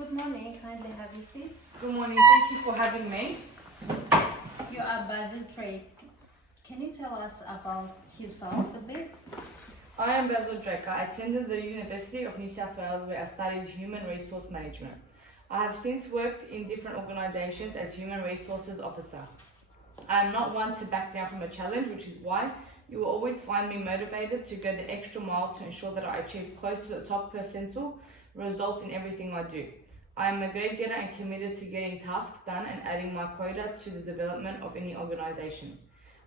Good morning, kindly have a seat. Good morning, thank you for having me. You are Basil Drake. Can you tell us about yourself a bit? I am Basil Drake. I attended the University of New South Wales where I studied Human Resource Management. I have since worked in different organisations as Human Resources Officer. I am not one to back down from a challenge, which is why you will always find me motivated to go the extra mile to ensure that I achieve close to the top percentile result in everything I do. I am a go-getter and committed to getting tasks done and adding my quota to the development of any organisation.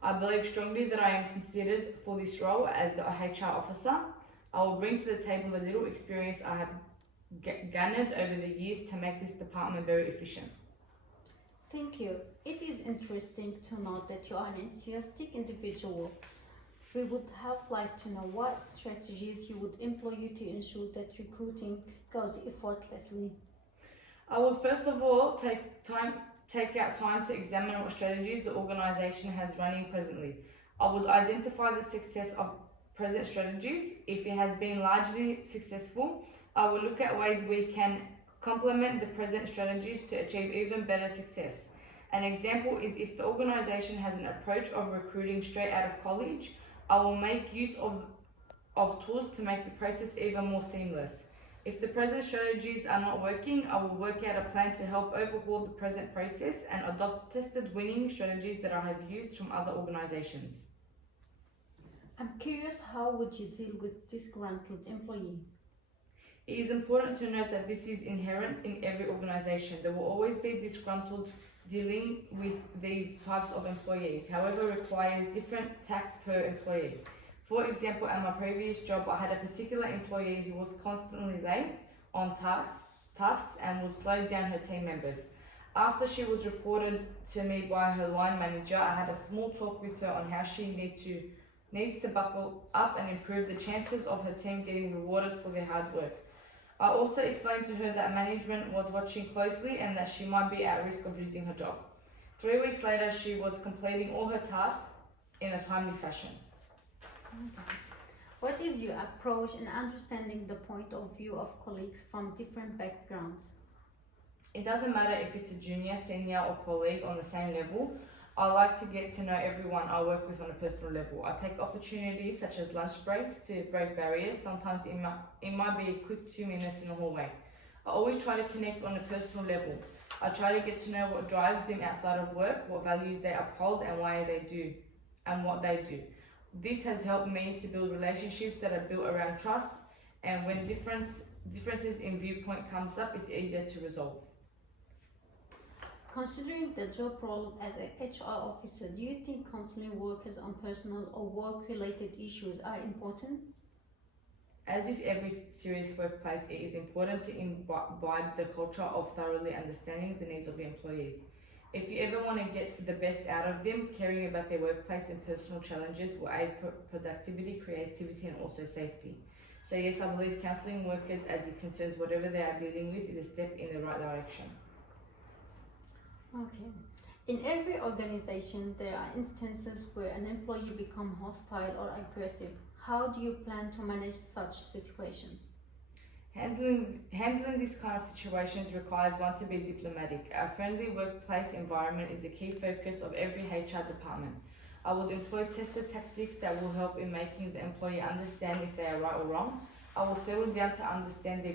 I believe strongly that I am considered for this role as the HR officer. I will bring to the table the little experience I have garnered over the years to make this department very efficient. Thank you. It is interesting to note that you are an enthusiastic individual. We would have liked to know what strategies you would employ to ensure that recruiting goes effortlessly. I will first of all take out time to examine what strategies the organisation has running presently. I would identify the success of present strategies. If it has been largely successful, I will look at ways we can complement the present strategies to achieve even better success. An example is if the organisation has an approach of recruiting straight out of college, I will make use of tools to make the process even more seamless. If the present strategies are not working, I will work out a plan to help overhaul the present process and adopt tested winning strategies that I have used from other organisations. I'm curious, how would you deal with disgruntled employee? It is important to note that this is inherent in every organisation. There will always be disgruntled. Dealing with these types of employees, however, requires different tact per employee. For example, at my previous job, I had a particular employee who was constantly late on tasks and would slow down her team members. After she was reported to me by her line manager, I had a small talk with her on how she needs to buckle up and improve the chances of her team getting rewarded for their hard work. I also explained to her that management was watching closely and that she might be at risk of losing her job. 3 weeks later, she was completing all her tasks in a timely fashion. What is your approach in understanding the point of view of colleagues from different backgrounds? It doesn't matter if it's a junior, senior or colleague on the same level. I like to get to know everyone I work with on a personal level. I take opportunities such as lunch breaks to break barriers. Sometimes it might be a quick 2 minutes in the hallway. I always try to connect on a personal level. I try to get to know what drives them outside of work, what values they uphold and why they do and what they do. This has helped me to build relationships that are built around trust, and when differences in viewpoint comes up, it's easier to resolve. Considering the job roles as a HR officer, do you think counseling workers on personal or work-related issues are important? As with every serious workplace, it is important to imbibe the culture of thoroughly understanding the needs of the employees. If you ever want to get the best out of them, caring about their workplace and personal challenges will aid productivity, creativity and also safety. So yes, I believe counselling workers as it concerns whatever they are dealing with is a step in the right direction. Okay. In every organization, there are instances where an employee becomes hostile or aggressive. How do you plan to manage such situations? Handling these kind of situations requires one to be diplomatic. A friendly workplace environment is a key focus of every HR department. I will employ tested tactics that will help in making the employee understand if they are right or wrong. I will settle down to understand their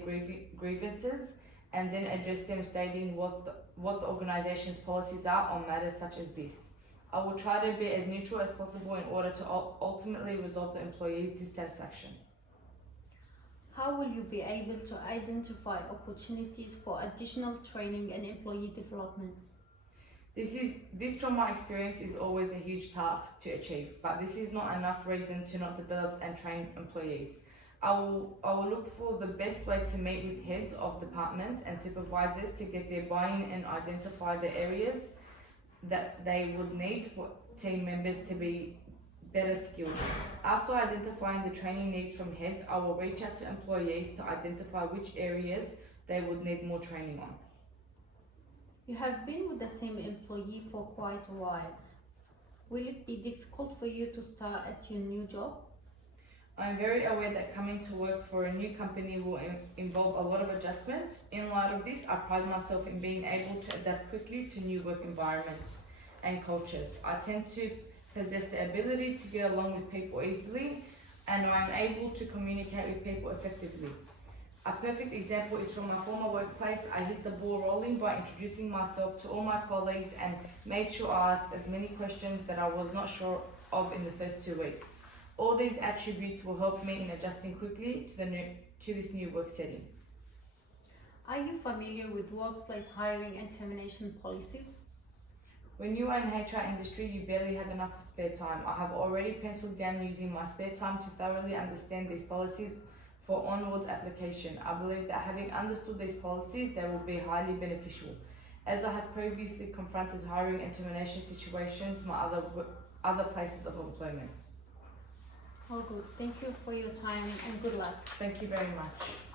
grievances and then address them, stating what the organisation's policies are on matters such as this. I will try to be as neutral as possible in order to ultimately resolve the employee's dissatisfaction. How will you be able to identify opportunities for additional training and employee development? This from my experience is always a huge task to achieve, but this is not enough reason to not develop and train employees. I will look for the best way to meet with heads of departments and supervisors to get their buy-in and identify the areas that they would need for team members to be better skilled. After identifying the training needs from heads, I will reach out to employees to identify which areas they would need more training on. You have been with the same employee for quite a while. Will it be difficult for you to start at your new job? I'm very aware that coming to work for a new company will involve a lot of adjustments. In light of this, I pride myself in being able to adapt quickly to new work environments and cultures. I tend to possess the ability to get along with people easily, and I am able to communicate with people effectively. A perfect example is from my former workplace. I hit the ball rolling by introducing myself to all my colleagues and made sure I asked as many questions that I was not sure of in the first 2 weeks. All these attributes will help me in adjusting quickly to this new work setting. Are you familiar with workplace hiring and termination policies? When you are in the HR industry, you barely have enough spare time. I have already penciled down using my spare time to thoroughly understand these policies for onward application. I believe that having understood these policies, they will be highly beneficial. As I have previously confronted hiring and termination situations, my other places of employment. All good. Thank you for your time and good luck. Thank you very much.